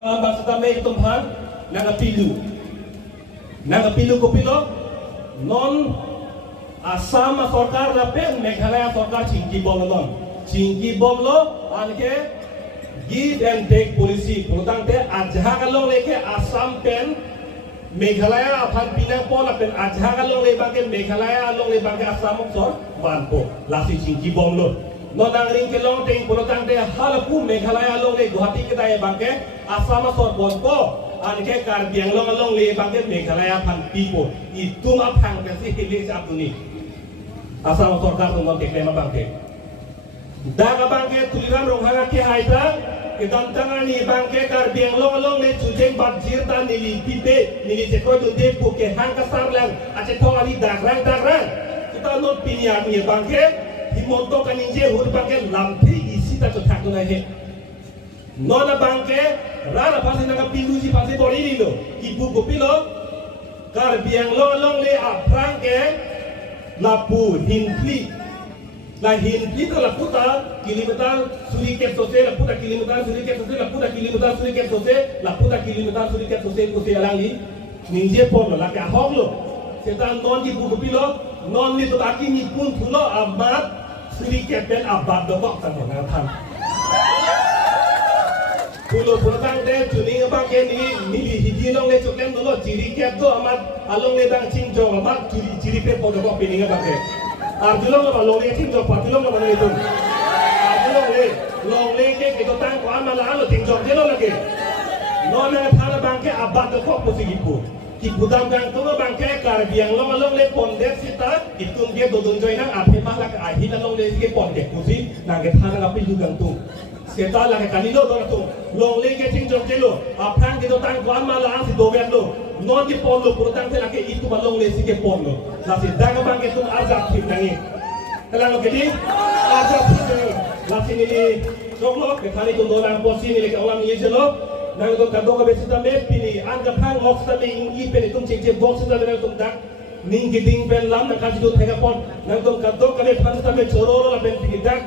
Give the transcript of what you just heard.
Bangsa may tumhan nagapilu ko pilo non Assam सरकार लपे मेघालय सरकार चिंकी बम लन चिंकी बम लो आनके गिव एंड टेक पॉलिसी पुरतांते आजहा गलों लेके आसाम पेन मेघालय अफान पिना पोल पेन आजहा गलों ले बाके मेघालय आलों ले बाके आसाम सर बानपो लासी चिंकी बम लो no nangring ke long ting pulotan de halapu meghalaya long le guwahati ke dai bangke asam sor bonpo anke karbiang long long le bangke meghalaya phan pipo itu ma phang ke si hili sapuni asam sarkar tong tek ma bangke daga bangke tuliram ronghaga ke haita ke dantanga ni bangke karbiang long le chujeng bajir ta nili pipe nili cheko tu de pu ke hang ka sarlang ache thong ali dagrang kita not pinya ni bangke himonto kaninje hur bangke lamthi isi ta to thakno na he nona bangke rara phase naga pinduji phase bori dilo ibu gopilo kar biang long le aprang ke lapu hinpli la hinpli to la puta kilometer suri ke sose la puta kilometer suri ke sose la puta kilometer suri ke sose la puta kilometer suri ke sose ko se alangi ninje porlo la ka hoglo setan non ibu gopilo non ni to aki ni pun thulo amat suri kepen abad dok tang na tham pulo pultang de juni ba ke ni mili hiji long le chokem dolo jiri kep do amat along le dang ching jong amat jiri pe pod ko pininga ba ke ar dilong ba long le ching jong pa dilong ba ne dum ar dilong le long le ke to tang ko ama la lo ching jong jelo la ke no na thana bang ke abad dok ko sigipu ki budam gang to bang ke kar biang long le pondek sita itum ge dodon joy nang ape ma la ka hi long le ke pondek kusi nang ke thana ga pi du gang tu seta la ke kanilo do tu long le ke ching jong jelo apang ge to tang ko ama la si do vet lo non di pondo purutang te la ke itu ba long le si ke pondo la si dang bang ke tu azab thim nangi kalang ke di azab thim la si ni jong lo ke thani tu do lang posi ni le ke olam ye jelo nang to kado ka besita me pini an ka phang off sa me ingi pe tum ching che box sa le tum dak ning giding pen lam na ka jidu thega pon nang to kado ka me phan sa me choro la pen pini dak